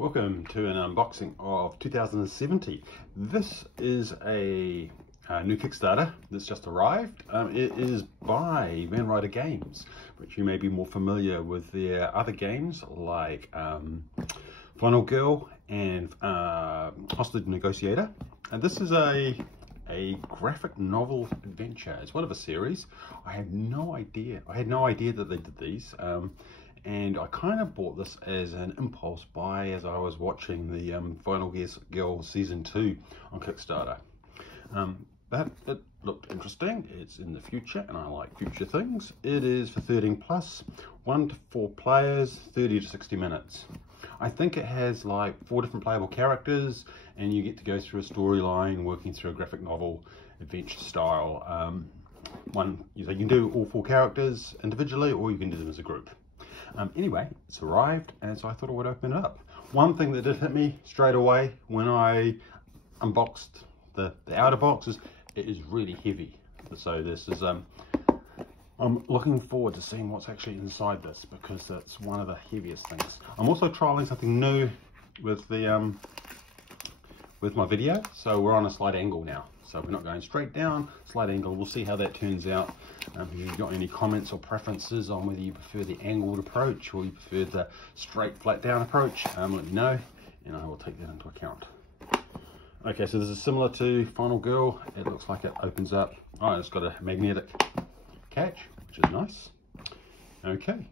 Welcome to an unboxing of 2070. This is a new Kickstarter that's just arrived. It is by Ryder Games, which you may be more familiar with their other games like Final Girl and Hostage Negotiator. And this is a graphic novel adventure. It's one of a series. I had no idea that they did these. And I kind of bought this as an impulse buy as I was watching the Final Girl Season 2 on Kickstarter. But it looked interesting. It's in the future and I like future things. It is for 13 plus, 1 to 4 players, 30 to 60 minutes. I think it has like 4 different playable characters and you get to go through a storyline working through a graphic novel adventure style. You can do all 4 characters individually or you can do them as a group. Anyway, it's arrived, and so I thought I would open it up. One thing that did hit me straight away when I unboxed the outer box is it is really heavy. So this is I'm looking forward to seeing what's actually inside this because that's one of the heaviest things. I'm also trialing something new with the with my video. So we're on a slight angle now. So we're not going straight down, slight angle. We'll see how that turns out. If you've got any comments or preferences on whether you prefer the angled approach or you prefer the straight flat down approach, let me know and I will take that into account. Okay, so this is similar to Final Girl. It looks like it opens up. Oh, it's got a magnetic catch, which is nice. Okay,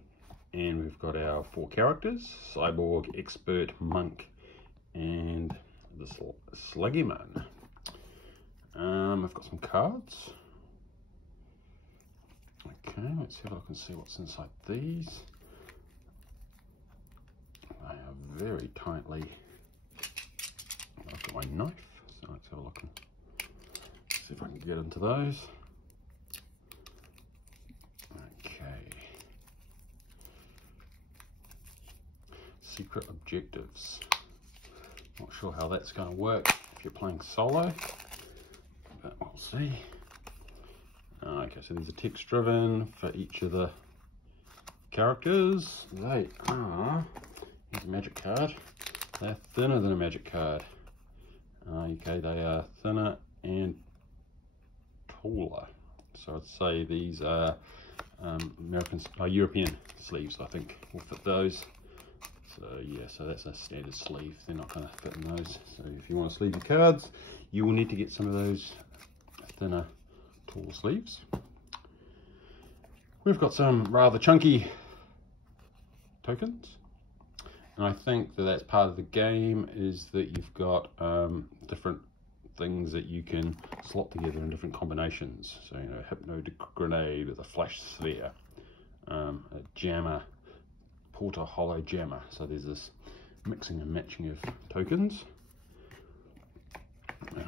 and we've got our 4 characters: Cyborg, Expert, Monk, and this Sluggy Man. I've got some cards. Okay, let's see if I can see what's inside these. They are very tightly. I've got my knife, so let's have a look and see if I can get into those. Okay. Secret objectives. Not sure how that's going to work if you're playing solo. But we'll see. Okay, so these are text driven for each of the characters. They are, here's a magic card, they're thinner than a magic card. Okay, they are thinner and taller. So I'd say these are European sleeves, I think will fit those. So yeah, so that's a standard sleeve. They're not going to fit in those. So if you want to sleeve your cards, you will need to get some of those thinner, tall sleeves. We've got some rather chunky tokens, and I think that that's part of the game, is that you've got different things that you can slot together in different combinations. So, you know, hypno grenade with a flash sphere, a jammer, porter hollow jammer. So there's this mixing and matching of tokens.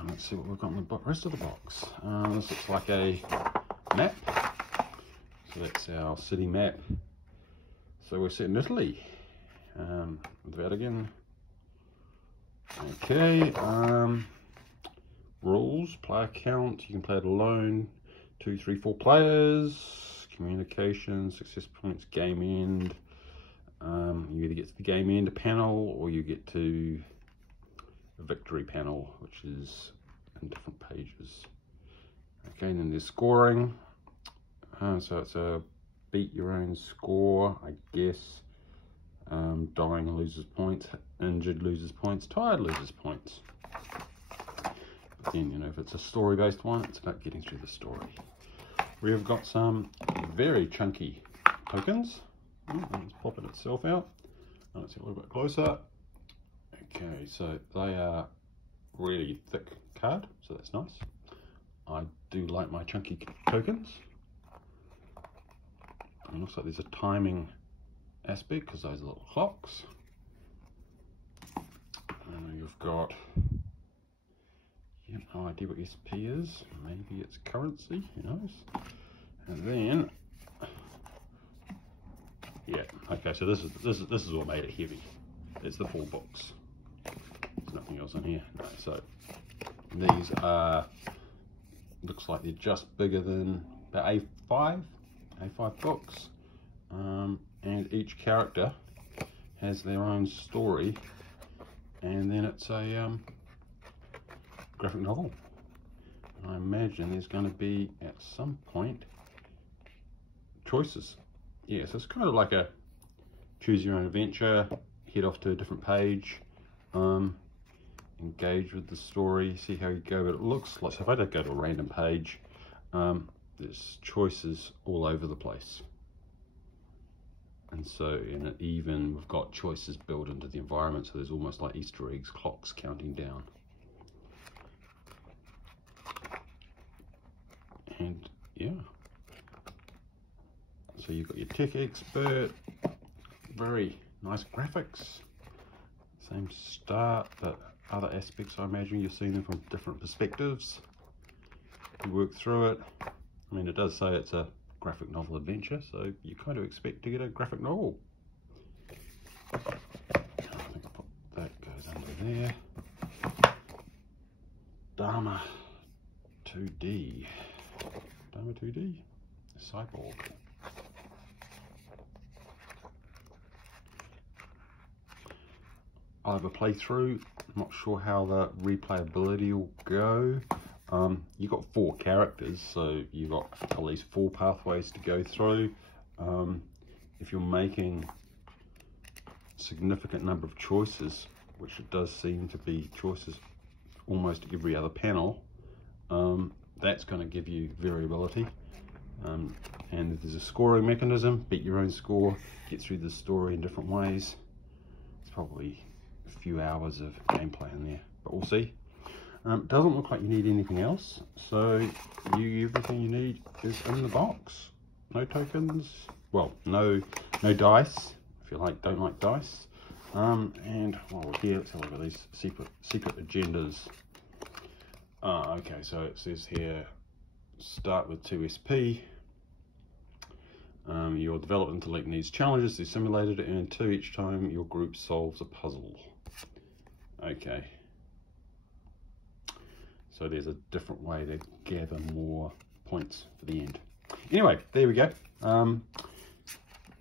Let's see what we've got in the rest of the box. This looks like a map. So that's our city map. So we're set in Italy. With that again. Okay. Rules, player count. You can play it alone. 2, 3, 4 players. Communication, success points, game end. You either get to the game end panel or you get to victory panel, which is in different pages. Okay, and then there's scoring. So it's a beat your own score, I guess. Dying loses points, injured loses points, tired loses points. But then, you know, if it's a story-based one, it's about getting through the story. We've got some very chunky tokens. It's popping itself out. Let's see a little bit closer. Okay, so they are really thick card, so that's nice. I do like my chunky tokens. It looks like there's a timing aspect because those are little clocks. And you've got, you have no idea what SP is. Maybe it's currency, who knows? And then, yeah, okay, so this is what made it heavy. It's the 4 books. There's nothing else in here. No, so these are, looks like they're just bigger than the A5 books, and each character has their own story and then it's a graphic novel. I imagine there's going to be at some point choices. Yeah, so it's kind of like a choose your own adventure, head off to a different page, engage with the story, see how you go. But it looks like, so if I don't go to a random page, there's choices all over the place. And so, and even we've got choices built into the environment, so there's almost like Easter eggs, clocks counting down. And yeah, so you've got your tech expert, very nice graphics, same start, but other aspects I imagine you're seeing them from different perspectives. You work through it. I mean, it does say it's a graphic novel adventure, so you kind of expect to get a graphic novel. I think I'll put that goes under there. Dharma 2D. Dharma 2D? Cyborg. I'll have a playthrough. I'm not sure how the replayability will go. You've got 4 characters, so you've got at least 4 pathways to go through. If you're making a significant number of choices, which it does seem to be choices almost every other panel, that's going to give you variability. And there's a scoring mechanism, beat your own score, get through the story in different ways. It's probably a few hours of gameplay in there, but we'll see. Doesn't look like you need anything else, so everything you need is in the box. No tokens, well, no dice, if you don't like dice. And while we're here, let's have a look at these secret agendas. Okay, so it says here, start with 2 SP. Your development intellect needs challenges. They're simulated to earn 2 each time your group solves a puzzle. Okay. So there's a different way to gather more points for the end. Anyway, there we go.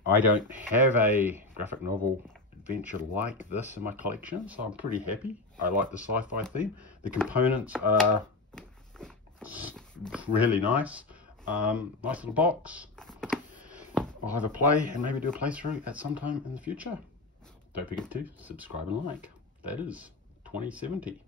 I don't have a graphic novel adventure like this in my collection, so I'm pretty happy. I like the sci-fi theme. The components are really nice. Nice little box. I'll have a play and maybe do a playthrough at some time in the future. Don't forget to subscribe and like. That is 2070.